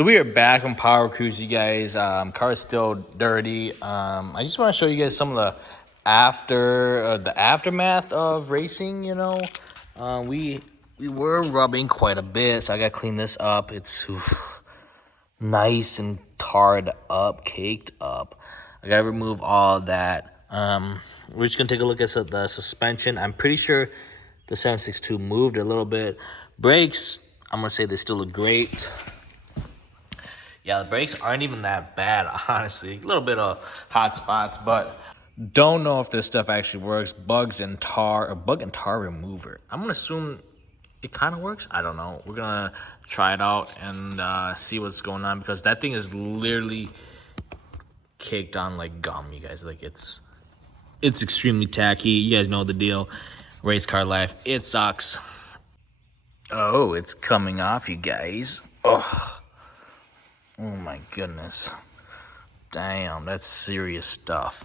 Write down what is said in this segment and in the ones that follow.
So we are back on Powercruise, you guys. Car is still dirty. I just want to show you guys some of the aftermath of racing. You know, we were rubbing quite a bit, so I got to clean this up. It's nice and tarred up, caked up. I got to remove all of that. We're just gonna take a look at the suspension. I'm pretty sure the 762 moved a little bit. Brakes, I'm gonna say they still look great. Yeah, the brakes aren't even that bad, honestly. A little bit of hot spots, but don't know if this stuff actually works. Bug and tar remover. I'm gonna assume it kind of works. I don't know. We're gonna try it out and see what's going on, because that thing is literally caked on like gum, you guys. Like it's extremely tacky. You guys know the deal. Race car life. It sucks. Oh, it's coming off, you guys. Oh my goodness. Damn, that's serious stuff.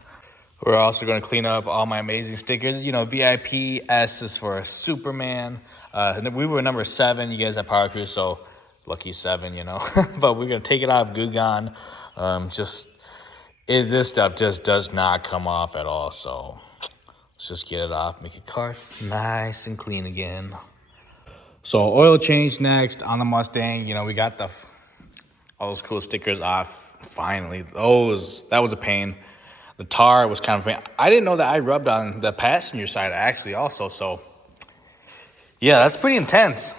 We're also going to clean up all my amazing stickers. You know, VIP, S is for Superman. We were number 7. You guys have Powercruise, so lucky 7, you know. But we're going to take it off Gugan. This stuff just does not come off at all. So let's just get it off, make it car nice and clean again. So oil change next on the Mustang. You know, we got all those cool stickers off finally. That was a pain. The tar was kind of a pain. I didn't know that I rubbed on the passenger side actually also. So yeah, that's pretty intense.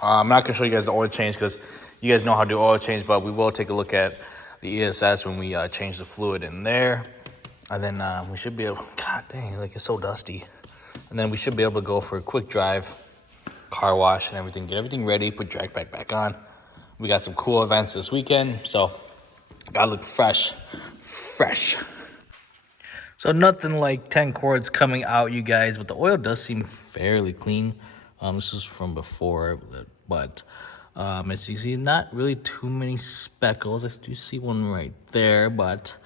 I'm not gonna show you guys the oil change because you guys know how to do oil change, but we will take a look at the ESS when we change the fluid in there. And then we should be able, god dang, like it's so dusty. And then we should be able to go for a quick drive, car wash and everything, get everything ready, put drag pack back on. We got some cool events this weekend, so gotta look fresh. So nothing like 10 cords coming out, you guys, but the oil does seem fairly clean. This is from before, but as you see, not really too many speckles. I do see one right there, but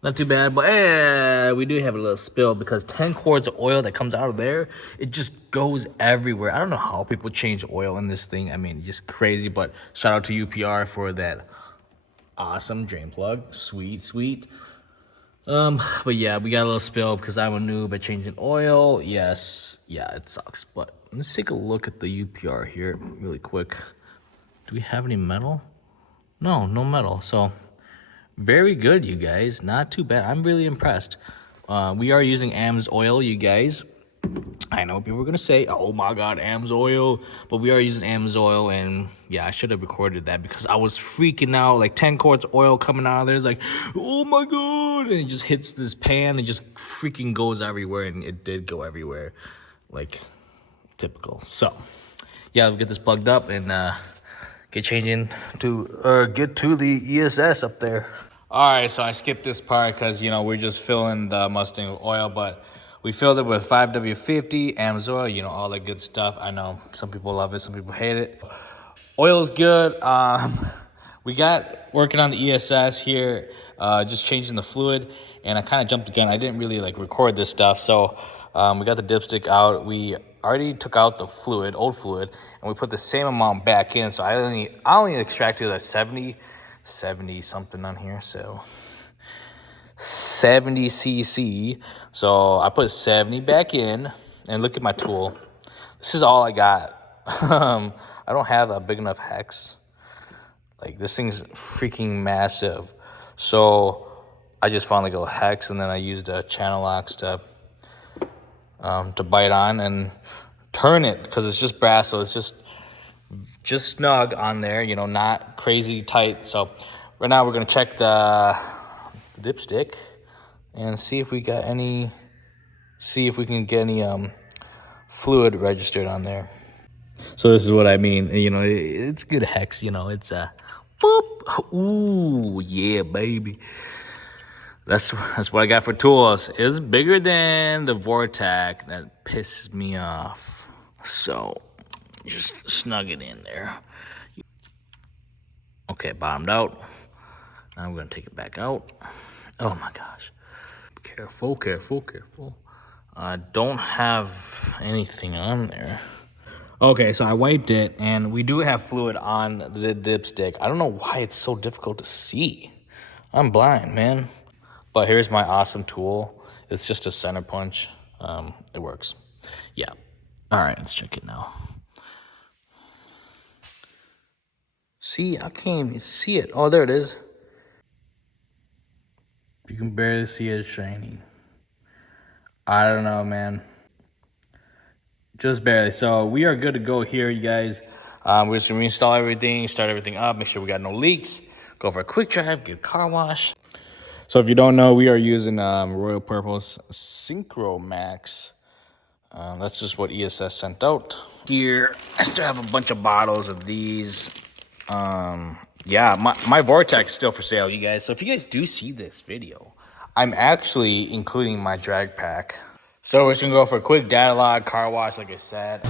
not too bad. But we do have a little spill because 10 quarts of oil that comes out of there, it just goes everywhere. I don't know how people change oil in this thing. I mean, just crazy. But shout out to UPR for that awesome drain plug. Sweet. But yeah, we got a little spill because I'm a noob at changing oil. Yes, yeah, it sucks. But let's take a look at the UPR here really quick. Do we have any metal? No metal. So very good, you guys. Not too bad. I'm really impressed. We are using AMS oil, you guys. I know people are going to say, oh my God, AMS oil. But we are using AMS oil. And yeah, I should have recorded that because I was freaking out. Like 10 quarts of oil coming out of there. It's like, oh my God. And it just hits this pan and just freaking goes everywhere. And it did go everywhere. Like typical. So yeah, let's get this plugged up and get to the ESS up there. All right, so I skipped this part because, you know, we're just filling the Mustang with oil, but we filled it with 5W50, AMS oil, you know, all that good stuff. I know some people love it, some people hate it. Oil is good. We got working on the ESS here, just changing the fluid, and I kind of jumped again. I didn't really record this stuff, so we got the dipstick out. We already took out the fluid, old fluid, and we put the same amount back in. So I only extracted a 70 something on here, so 70 cc. So I put 70 back in, and look at my tool. This is all I got. I don't have a big enough hex. Like, this thing's freaking massive. So I just finally go hex, and then I used channel locks to bite on and turn it, because it's just brass, so it's just snug on there, you know, not crazy tight. So right now we're gonna check the dipstick and see if we can get any fluid registered on there. So this is what I mean, you know, it's good hex, you know, it's a boop. Ooh yeah, baby. That's what I got for tools. It's bigger than the Vortec. That pisses me off. So just snug it in there. Okay, bottomed out. Now I'm gonna take it back out. Oh my gosh. Careful. I don't have anything on there. Okay, so I wiped it, and we do have fluid on the dipstick. I don't know why it's so difficult to see. I'm blind, man. But here's my awesome tool. It's just a center punch. It works. Yeah. All right, let's check it now. See, I can't even see it. Oh, there it is. You can barely see it shining. I don't know, man. Just barely. So we are good to go here, you guys. We're just gonna reinstall everything, start everything up, make sure we got no leaks. Go for a quick drive, get a car wash. So if you don't know, we are using Royal Purpose Synchro Max. That's just what ESS sent out. Here, I still have a bunch of bottles of these. Yeah, my Vortex is still for sale, you guys. So if you guys do see this video, I'm actually including my drag pack. So we're just gonna go for a quick data log, car wash, like I said.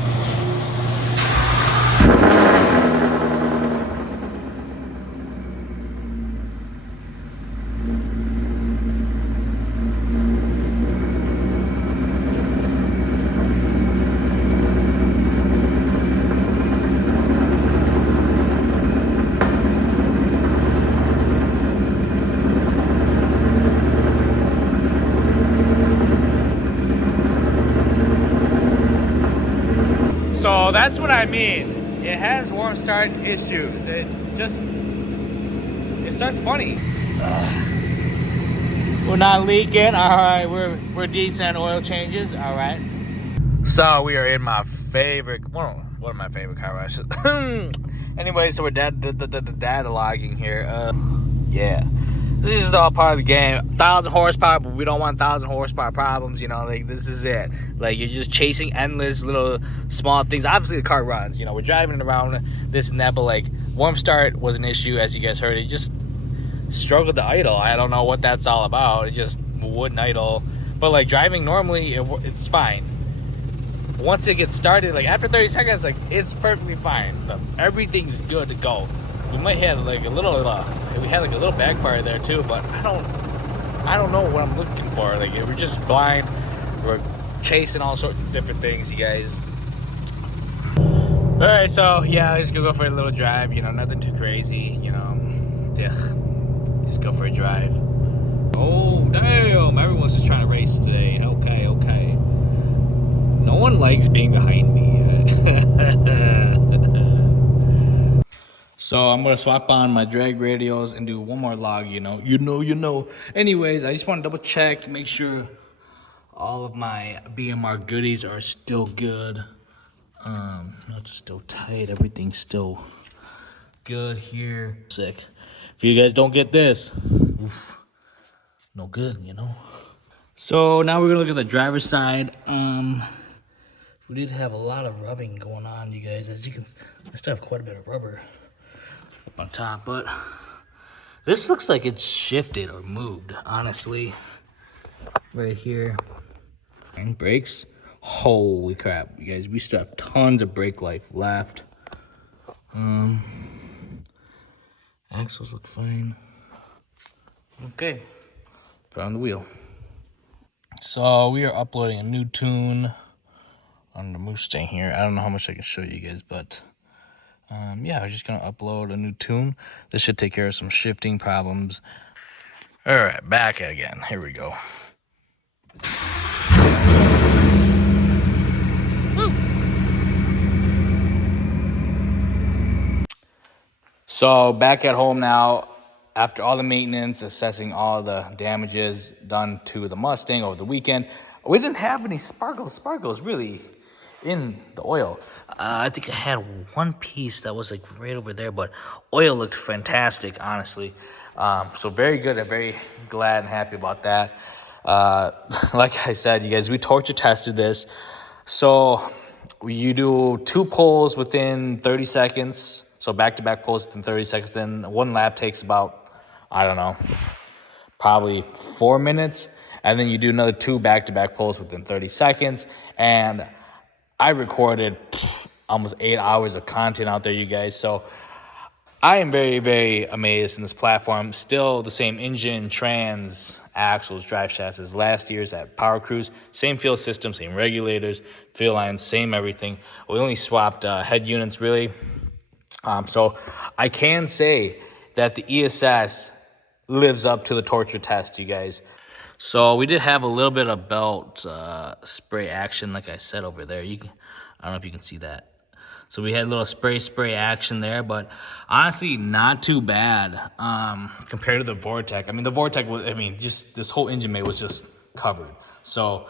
So that's what I mean. It has warm start issues. It starts funny. We're not leaking. All right, we're decent oil changes. All right. So we are in my favorite, one of my favorite car washes. Anyway, so we're data logging here. Yeah. This is all part of the game. 1,000 horsepower, but we don't want 1,000 horsepower problems, you know, like this is it. Like you're just chasing endless little small things. Obviously the car runs, you know, we're driving around this and that, but like warm start was an issue, as you guys heard. It just struggled to idle. I don't know what that's all about. It just wouldn't idle. But like driving normally, it's fine. Once it gets started, like after 30 seconds, like it's perfectly fine. Everything's good to go. We might have like a little, we had like a little backfire there too, but I don't know what I'm looking for. Like we're just blind. We're chasing all sorts of different things, you guys. All right, so yeah, I'm just gonna go for a little drive. You know, nothing too crazy. You know, just go for a drive. Oh damn! Everyone's just trying to race today. Okay. No one likes being behind me. So I'm gonna swap on my drag radios and do one more log, you know. Anyways, I just want to double check, make sure all of my BMR goodies are still good. Nuts still tight, everything's still good here. Sick. If you guys don't get this, oof, no good, you know. So now we're gonna look at the driver's side. We did have a lot of rubbing going on, you guys. As you can, I still have quite a bit of rubber up on top, but this looks like it's shifted or moved, honestly. Right here. And brakes. Holy crap, you guys, we still have tons of brake life left. Axles look fine. Okay, put on the wheel. So we are uploading a new tune on the Mustang here. I don't know how much I can show you guys, but yeah, we're just gonna upload a new tune. This should take care of some shifting problems. All right, back again. Here we go. Woo. So back at home now, after all the maintenance, assessing all the damages done to the Mustang over the weekend. We didn't have any sparkles really in the oil. I think I had one piece that was like right over there, but oil looked fantastic, honestly. So very good. I'm very glad and happy about that. Like I said, you guys, we torture tested this. So you do 2 pulls within 30 seconds. So back-to-back pulls within 30 seconds. Then one lap takes about, I don't know, probably 4 minutes. And then you do another 2 back-to-back pulls within 30 seconds. And I recorded almost 8 hours of content out there, you guys. So I am very, very amazed in this platform. Still the same engine, trans, axles, drive shaft as last year's at Powercruise. Same fuel system, same regulators, fuel lines, same everything. We only swapped head units really. So I can say that the ESS lives up to the torture test, you guys. So we did have a little bit of belt spray action, like I said over there. I don't know if you can see that. So we had a little spray action there, but honestly, not too bad compared to the Vortec. I mean, the Vortec was, just this whole engine bay was just covered. So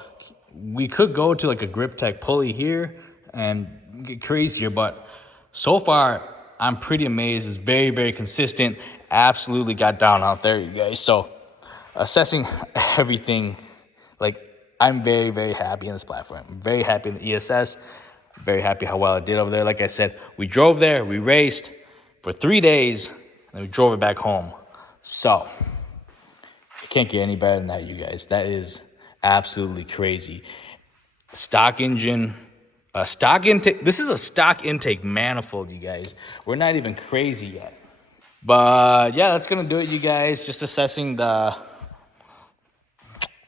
we could go to like a grip tech pulley here and get crazier, but so far, I'm pretty amazed. It's very, very consistent. Absolutely got down out there, you guys. So assessing everything, like I'm very, very happy in this platform. I'm very happy in the ESS. Very happy how well it did over there. Like I said, we drove there, we raced for 3 days, and we drove it back home. So, it can't get any better than that, you guys. That is absolutely crazy. Stock engine, stock intake. This is a stock intake manifold, you guys. We're not even crazy yet. But yeah, that's gonna do it, you guys. Just assessing the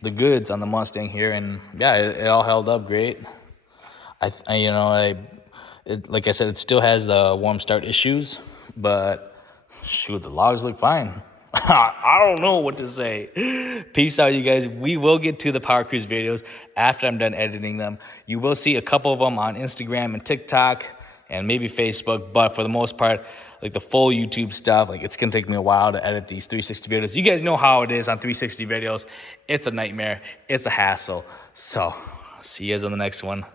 goods on the Mustang here, and yeah, it all held up great. Like I said, it still has the warm start issues, but shoot, the logs look fine. I don't know what to say. Peace out, you guys. We will get to the Powercruise videos after I'm done editing them. You will see a couple of them on Instagram and TikTok and maybe Facebook, but for the most part, like the full YouTube stuff, like it's gonna take me a while to edit these 360 videos. You guys know how it is on 360 videos. It's a nightmare. It's a hassle. So, see you guys on the next one.